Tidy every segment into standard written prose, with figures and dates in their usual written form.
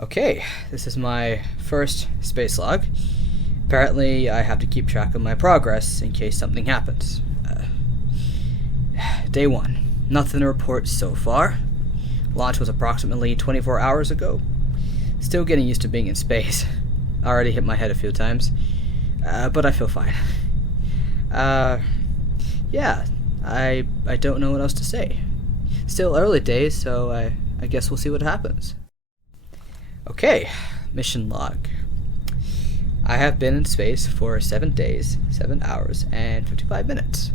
Okay, this is my first space log. Apparently, I have to keep track of my progress in case something happens. Day 1. Nothing to report so far. Launch was approximately 24 hours ago. Still getting used to being in space. I already hit my head a few times. But I feel fine. Yeah, I don't know what else to say. Still early days, so I guess we'll see what happens. Okay, mission log. I have been in space for 7 days, 7 hours, and 55 minutes.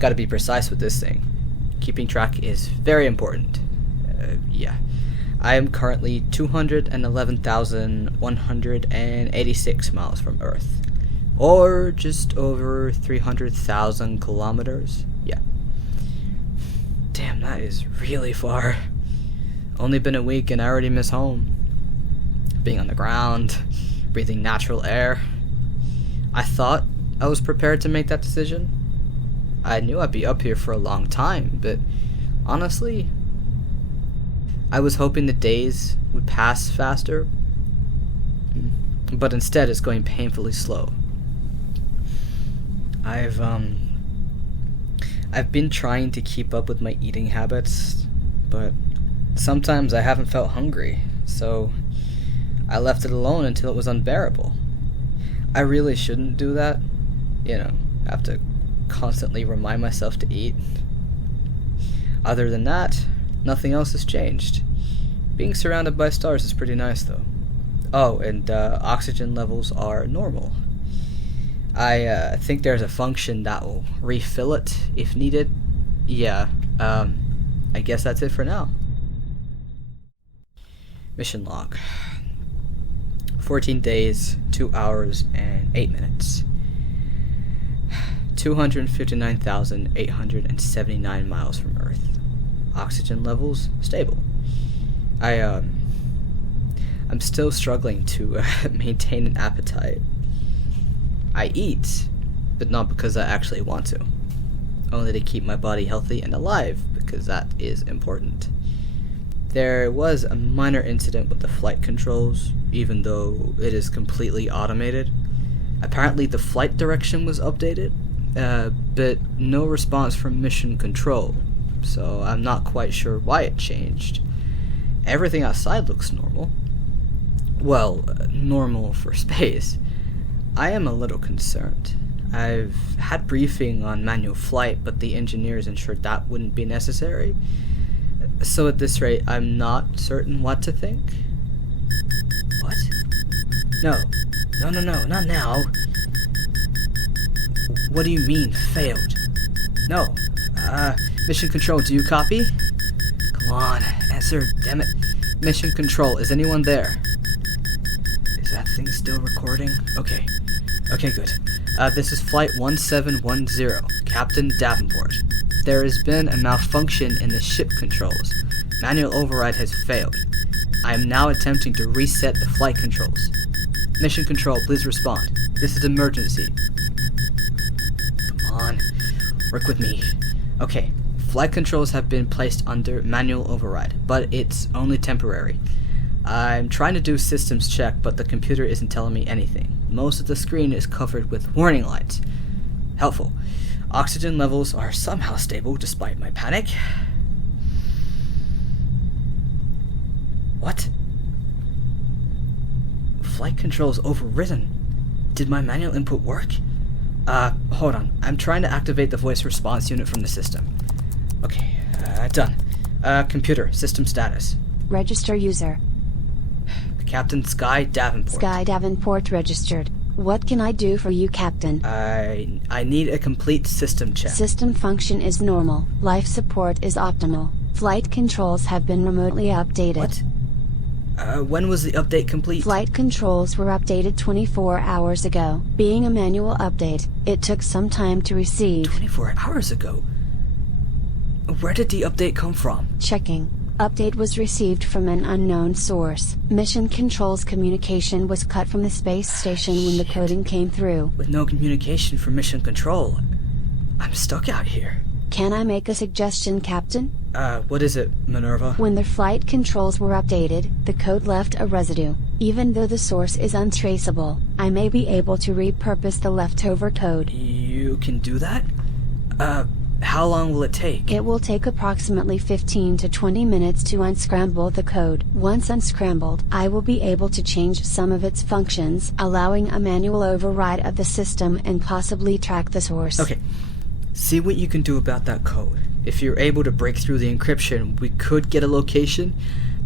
Gotta be precise with this thing. Keeping track is very important. Yeah. I am currently 211,186 miles from Earth. Or just over 300,000 kilometers. Yeah. Damn, that is really far. Only been a week and I already miss home. Being on the ground, breathing natural air. I thought I was prepared to make that decision. I knew I'd be up here for a long time, but honestly, I was hoping the days would pass faster, but instead it's going painfully slow. I've been trying to keep up with my eating habits, but sometimes I haven't felt hungry, so I left it alone until it was unbearable. I really shouldn't do that, have to constantly remind myself to eat. Other than that, nothing else has changed. Being surrounded by stars is pretty nice though. Oh, and oxygen levels are normal. I think there's a function that will refill it if needed. Yeah, I guess that's it for now. Mission log. 14 days, 2 hours, and 8 minutes. 259,879 miles from Earth. Oxygen levels stable. I'm still struggling to maintain an appetite. I eat, but not because I actually want to. Only to keep my body healthy and alive, because that is important. There was a minor incident with the flight controls, even though it is completely automated. Apparently the flight direction was updated, but no response from mission control, so I'm not quite sure why it changed. Everything outside looks normal. Well, normal for space. I am a little concerned. I've had briefing on manual flight, but the engineers ensured that wouldn't be necessary. So at this rate, I'm not certain what to think. What? No, not now. What do you mean, failed? No. Mission control, do you copy? Come on, answer, damn it. Mission control, is anyone there? Is that thing still recording? Okay, good. This is flight 1710, Captain Davenport. There has been a malfunction in the ship controls. Manual override has failed. I am now attempting to reset the flight controls. Mission control, please respond. This is emergency. Come on, work with me. Okay, flight controls have been placed under manual override, but it's only temporary. I'm trying to do systems check, but the computer isn't telling me anything. Most of the screen is covered with warning lights. Helpful. Oxygen levels are somehow stable despite my panic. What? Flight controls overridden. Did my manual input work? Hold on. I'm trying to activate the voice response unit from the system. Okay, done. Computer, system status. Register user. Captain Sky Davenport. Sky Davenport registered. What can I do for you, Captain? I need a complete system check. System function is normal. Life support is optimal. Flight controls have been remotely updated. What? When was the update complete? Flight controls were updated 24 hours ago. Being a manual update, it took some time to receive. 24 hours ago? Where did the update come from? Checking. Update was received from an unknown source. Mission controls communication was cut from the space station when the coding came through. With no communication from mission control, I'm stuck out here. Can I make a suggestion, Captain? What is it, Minerva? When the flight controls were updated, the code left a residue. Even though the source is untraceable, I may be able to repurpose the leftover code. You can do that? How long will it take? It will take approximately 15 to 20 minutes to unscramble the code. Once unscrambled, I will be able to change some of its functions, allowing a manual override of the system and possibly track the source. Okay, see what you can do about that code. If you're able to break through the encryption, we could get a location,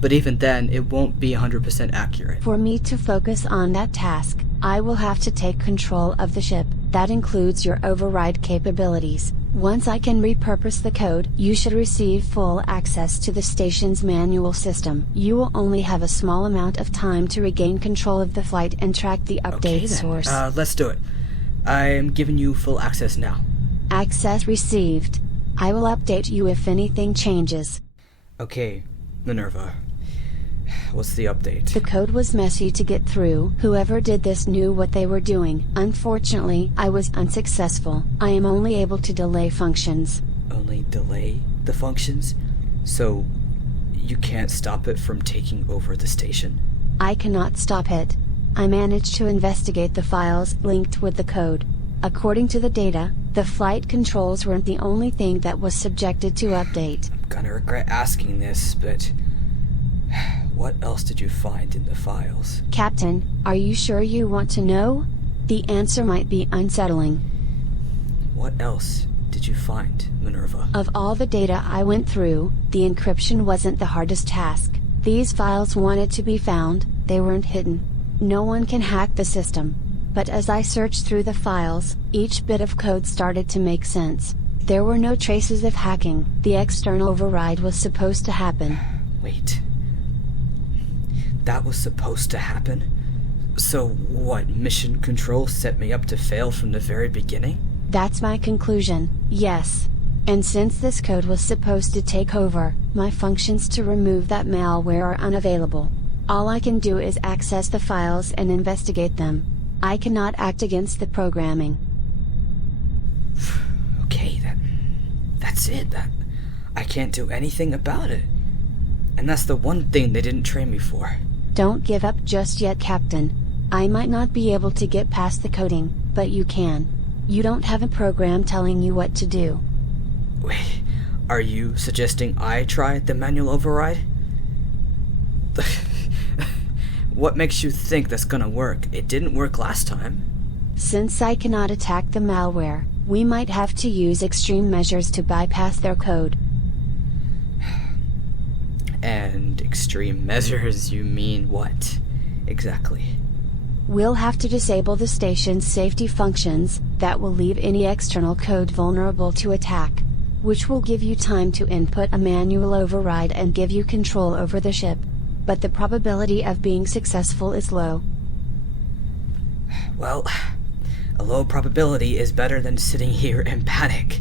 but even then, it won't be 100% accurate. For me to focus on that task, I will have to take control of the ship. That includes your override capabilities. Once I can repurpose the code, you should receive full access to the station's manual system. You will only have a small amount of time to regain control of the flight and track the update source. Let's do it. I'm giving you full access now. Access received. I will update you if anything changes. Okay, Minerva. What's the update? The code was messy to get through. Whoever did this knew what they were doing. Unfortunately, I was unsuccessful. I am only able to delay functions. Only delay the functions? So, you can't stop it from taking over the station? I cannot stop it. I managed to investigate the files linked with the code. According to the data, the flight controls weren't the only thing that was subjected to update. I'm gonna regret asking this, but what else did you find in the files? Captain, are you sure you want to know? The answer might be unsettling. What else did you find, Minerva? Of all the data I went through, the encryption wasn't the hardest task. These files wanted to be found, they weren't hidden. No one can hack the system. But as I searched through the files, each bit of code started to make sense. There were no traces of hacking. The external override was supposed to happen. Wait. That was supposed to happen? So what, mission control set me up to fail from the very beginning? That's my conclusion, yes. And since this code was supposed to take over, my functions to remove that malware are unavailable. All I can do is access the files and investigate them. I cannot act against the programming. Okay, that's it. I can't do anything about it. And that's the one thing they didn't train me for. Don't give up just yet, Captain. I might not be able to get past the coding, but you can. You don't have a program telling you what to do. Wait, are you suggesting I try the manual override? What makes you think that's gonna work? It didn't work last time. Since I cannot attack the malware, we might have to use extreme measures to bypass their code. And extreme measures, you mean what, exactly? We'll have to disable the station's safety functions, that will leave any external code vulnerable to attack. Which will give you time to input a manual override and give you control over the ship. But the probability of being successful is low. Well, a low probability is better than sitting here in panic.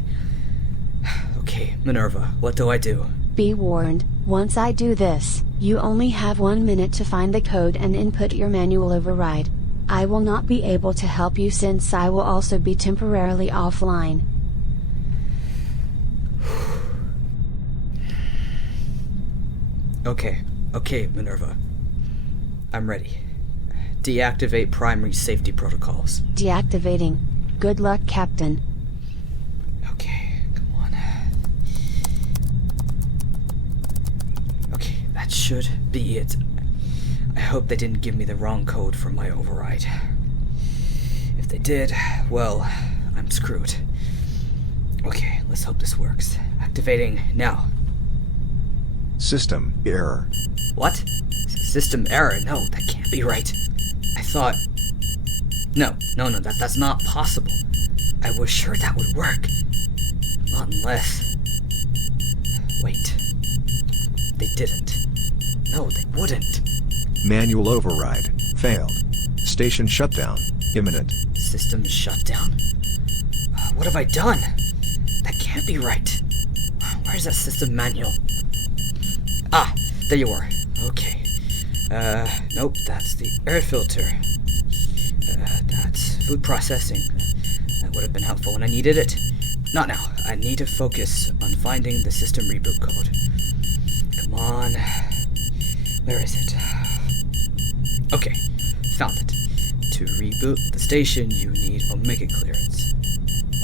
Okay, Minerva, what do I do? Be warned, once I do this, you only have 1 minute to find the code and input your manual override. I will not be able to help you since I will also be temporarily offline. Okay, Minerva. I'm ready. Deactivate primary safety protocols. Deactivating. Good luck, Captain. Okay, come on. Okay, that should be it. I hope they didn't give me the wrong code for my override. If they did, well, I'm screwed. Okay, let's hope this works. Activating now. System error. What? System error? No, that can't be right. I thought... No, that's not possible. I was sure that would work. Not unless... Wait. They didn't. No, they wouldn't. Manual override. Failed. Station shutdown. Imminent. System shutdown? What have I done? That can't be right. Where's that system manual? Ah, there you are. Okay. Nope, that's the air filter. That's food processing. That would have been helpful when I needed it. Not now. I need to focus on finding the system reboot code. Come on. Where is it? Okay, found it. To reboot the station, you need Omega clearance.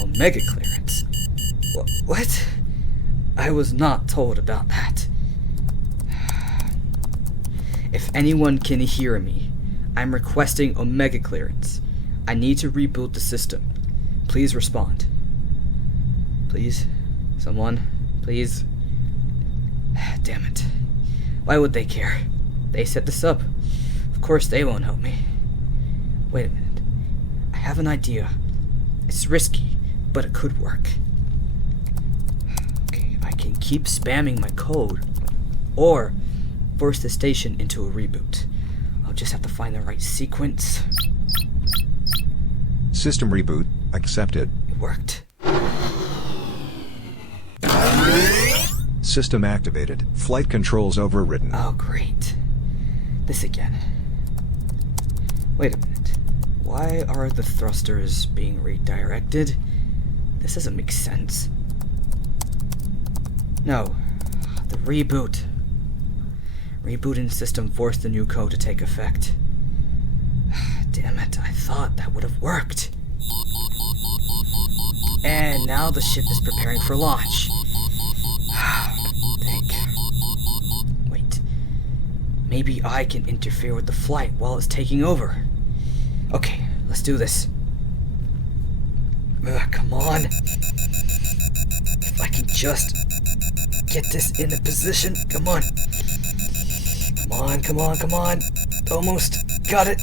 Omega clearance? What? I was not told about that. If anyone can hear me, I'm requesting Omega clearance. I need to reboot the system. Please respond. Please? Someone? Please? Damn it. Why would they care? They set this up. Of course they won't help me. Wait a minute. I have an idea. It's risky, but it could work. Okay, I can keep spamming my code, or force the station into a reboot. I'll just have to find the right sequence. System reboot accepted. It worked. System activated. Flight controls overridden. Oh, great. This again. Wait a minute. Why are the thrusters being redirected? This doesn't make sense. No. The reboot. Rebooting system forced the new code to take effect. Damn it, I thought that would have worked. And now the ship is preparing for launch. Think. Wait. Maybe I can interfere with the flight while it's taking over. Okay, let's do this. Come on. If I can just get this in a position. Come on. Come on, come on, come on. Almost got it.